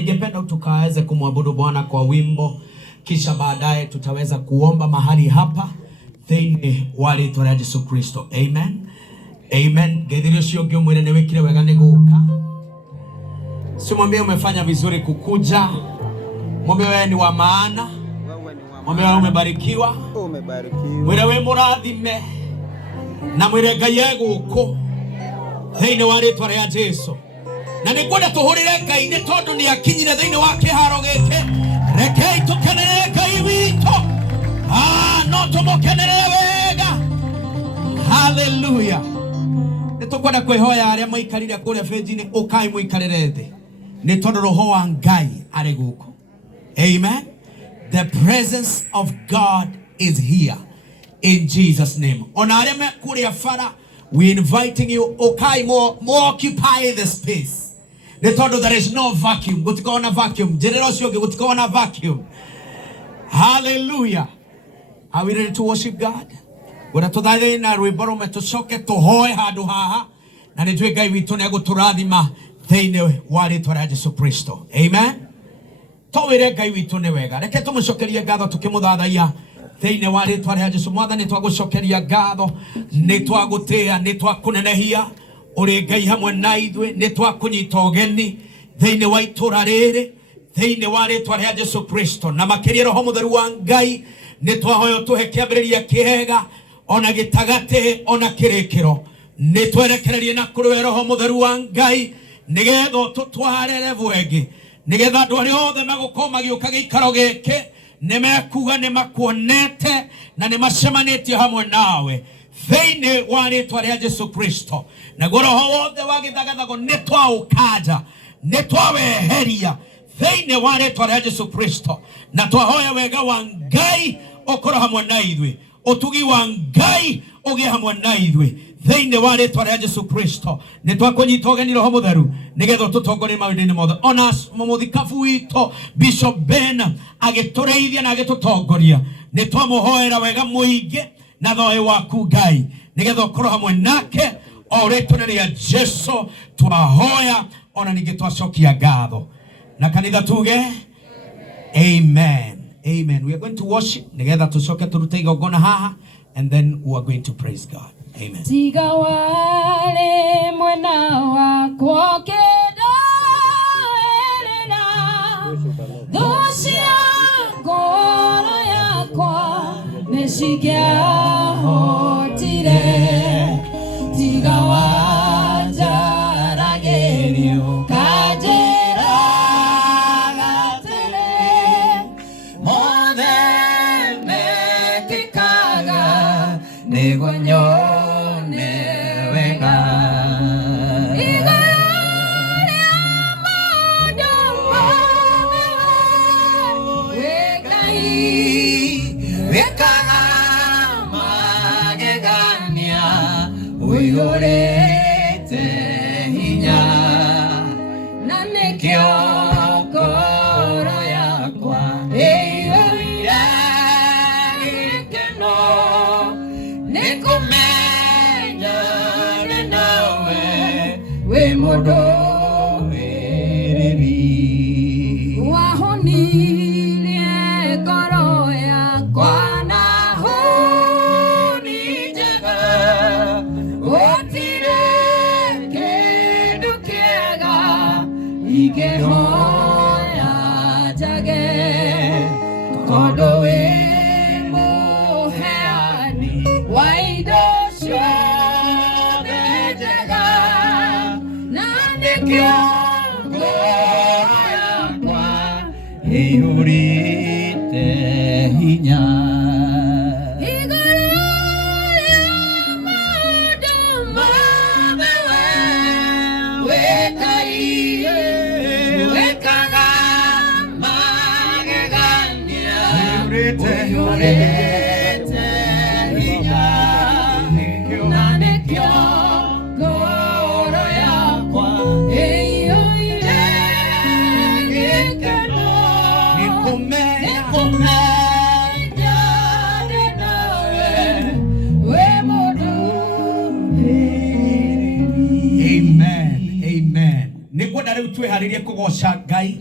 Ningependa tukaweze kumwabudu Bwana kwa wimbo, kisha baadaye tutaweza kuomba mahali hapa thini wali tora Yesu Kristo. Amen. Amen. Gedhirio sio gyo mwene wekile wegane guka. Simwambie umefanya vizuri kukuja. Mwambie wewe ni wa maana. Mwambie wewe umebarikiwa. Mwire we murathime. Na mwire Ngai eguko. Thini wali tora Yesu. Na nikwenda tuhurire Ngai ni tondu ni akinyire thiini wa kiharo giki. Rekei tukenere Ngai wito. No tumukenere wega. Hallelujah. Nitukwenda kwihoya aria maikarire kuria fejini ukai muikarire thi. Ni tondu roho wa Ngai ari guku. Amen. The presence of God is here in Jesus name. Ona aria me kuria fara, we inviting you ukai more occupy the space. They told you there is no vacuum. Gutikona vacuum. Generosio gutikona vacuum. Hallelujah. Are we ready to worship God? Gura tudai na rwimbo me tucoke tuhoe handu haha na nitwe Ngai witu ne guturathima thiini wa ritwa rĩa Yesu Kristo. Amen. Towire Ngai witu ne wega. Reke tumucokerie ngatho tukimuthathaia thiini wa ritwa rĩa Yesu. Mwathani twagucokeria ngatho, ni twagutia, ni twakunenehia. Uri Ngai hamwe na ithuĩ, nĩ twakunyita ũgeni thĩinĩ wa itũra rĩrĩ thĩinĩ wa rĩtwa rĩa Yesu Kristo, na makĩria Roho Mũtheru wa Ngai nĩ twahoya tũhe kĩambĩrĩria kĩega ona gĩtagatĩ ona kĩrĩkĩro. Nĩ twerekererie na kũrĩ we Roho Mũtheru wa Ngai nĩgetha tũtware level ĩngĩ, nĩgetha andũ arĩa othe megũkorwo magĩũka gĩikaro gĩkĩ nĩ mekuga nĩ makuonete na nĩ macemanĩtie hamwe nawe thĩinĩ wa rĩtwa rĩa Yesu Kristo. Na roho wothe wa gĩthagathago nĩ twaũkanja, nĩ twaweheria thĩinĩ wa rĩtwa rĩa Yesu Kristo, na twahoya wega wa Ngai ũkorwo hamwe na ithuĩ, ũtugi wa Ngai ũgĩe hamwe na ithuĩ thĩinĩ wa rĩtwa rĩa Yesu Kristo. Nĩ twakũnyita ũgeni Roho Mũtheru nĩgetha tũtongorie maũndũ-inĩ mothe. Ona mũthikabu witũ Bishop Ben agĩtũreithia na agĩtũtongoria, nĩ twamũhoera wega mũingĩ na thayũ waku Ngai nĩgetha ũkorwo hamwe nake o rĩtwa rĩa Jesu twahoya ona ningĩ twacokia ngatho na kanitha tuge amen. Amen. We are going to worship nĩgetha tũcoke tũrute igongona haha and then we are going to praise God. Amen. Tiga wale mwana wako keda elena doshia ngoro yakwa neshikia hotire. Tiga wajaragerio kajera gatele mode mekikaga negonyone wega. Igale amodo wekai wekaga magegania uyorete hinya na nekio koro yakwa eyoya ikeno nikumenya nawe we modo wereri wahonilie koro yakwa na honi jega otire kedu kega igehoya jage kodo we moheani waido shode jega nande kiongo yakwa iurite hinya. Amen. Amen. Nĩngwenda rĩu twĩharĩrie kũgoca Ngai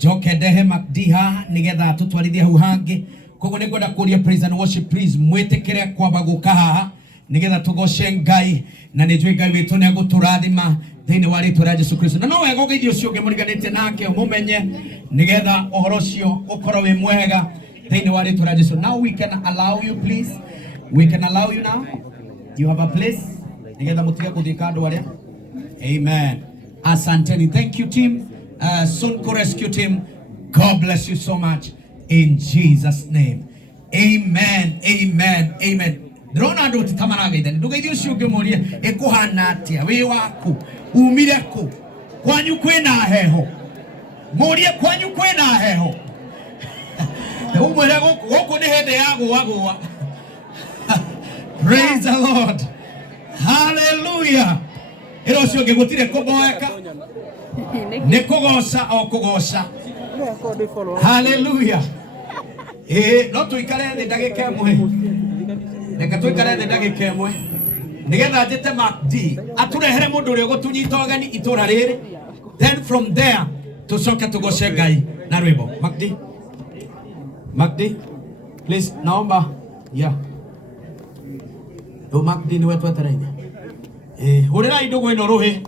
Joke ndehe makdiha nigetha tutwarithie hau hangi koguo ni ngwenda kuria praise and worship please mwitikire kwamba guka haha nigetha tugoce Ngai na ni njui Ngai witu ni aguturathima thiini wa ritwa rĩa Jesu Kristo na no wega ugeithio ucio ungi muriganite nake mumenye nigetha uhoro ucio ukorwo wi mwega thiini wa ritwa rĩa Jesu. Now we can allow you please, we can allow you now, you have a place nigetha mutige kuthika andu aria. Amen. Asanteni. Thank you team. Sonko Rescue team. God bless you so much in Jesus name. Amen. Amen. Amen. Ndrona andu titamaraga ithani ndugeithio ucio ngimuria ikuhana atia wi waku umire ku kwanyu kwina heho murie kwanyu kwina heho umwire guku ni hende ya gwa. Praise the Lord. Hallelujah. Ero cio ngigutire kuboeka ni kugoca o kugoca. Hallelujah. No tuikare thi ndagika imwe reka tuikare thi ndagika imwe nigetha njite Makdi aturehere mundu uria gutunyita ogani itura riri, then from there tucoke tugoce Ngai na rwimbo. Makdi please naomba Makdi ni wetu etereire urira ndugu ino ruhi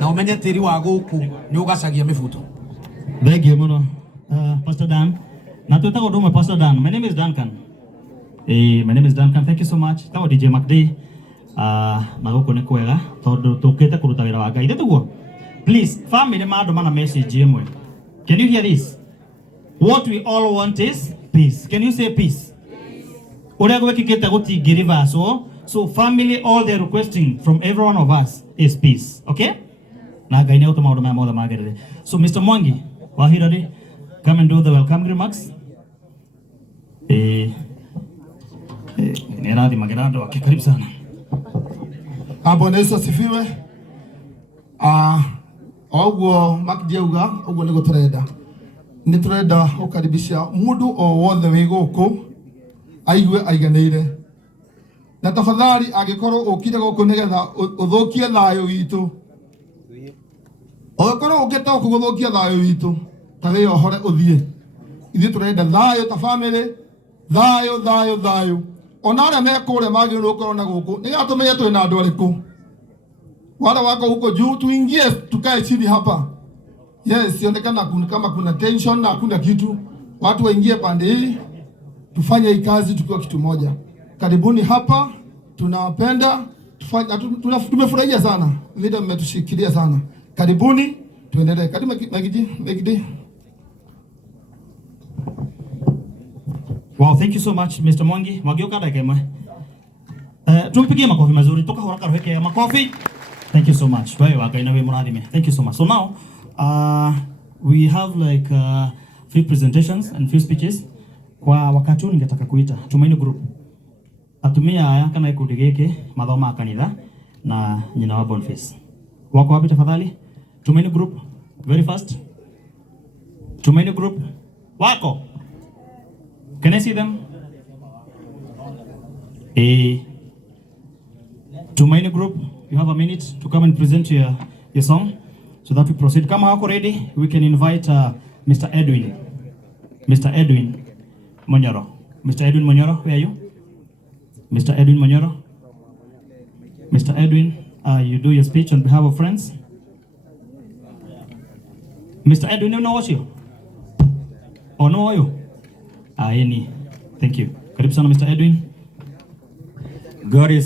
na umenye tiri wa guku ni ugacagia mibuto. Thank you muno Pastor Dan. Na tuta godoma Pastor Dan. My name is Duncan. My name is Duncan. Thank you so much. Tawo DJ Makdi. Na guku ni kwega tondu tukite kuruta wira wa Ngai. Ndetugo. Please family mado mana message yemwe. Can you hear this? What we all want is peace. Can you say peace? Uria gwekikite gutingiriva so family all they're requesting from every one of us is peace. Okay? Na Ngai ni utumaundu maya mothe magirire. So Mr. Mwangi, wahirari, come and do the welcome remarks. Ni radhi magirando wake, karibu sana. Bwana Yesu asifiwe. Oguo Makdi uga oguo ni guturenda. Ni turenda ukaribisha mundu o wothe wi guku aigue aiganire. Na tafadhali agikorwo ukire guku nigetha uthukie thayo witu. Okorwo ukite ukuguthukia thayo witu ta we ohore uthie. Ithuĩ turenda thayo ta family, thayo. Ona aria mekure magirwo ukorwo na guku ni atumenye twina andu ariku. Wale wako huko juu tuingie tukae chini hapa. Yes, sionekana kama kuna tension na hakuna kitu. Watu waingie pande hii tufanye hii kazi tukiwa kitu moja. Karibuni hapa, tunawapenda, tumefurahia sana. Vile mmetushikilia sana. Karibuni, tuendelee. Karibu Makdi. Wow, thank you so much Mr. Mwangi. Magioka dake mwe. Tumpigie makofi mazuri. Toka haraka roheke ya makofi. Thank you so much. Wewe wakaina we muradhime. Thank you so much. So now we have like few presentations and few speeches. Kwa wakati huu ningetaka kuita Tumaini Group atumia aya kana ikundi giki mathoma kanitha na nyina wa Boniface. Wako wapi tafadhali? Tumaini Group very fast. Tumaini Group wako. Can I see them? Tumaini Group, you have a minute to come and present your song so that we proceed. Kama wako ready, we can invite Mr. Edwin Monyoro. Mr. Edwin Monyoro, where are you? Mr. Edwin Monyoro. Mr. Edwin, you do your speech on behalf of friends. Mr. Edwin, you know what you? Oh, no, you? Any. Thank you. Karibu sana Mr. Edwin. God is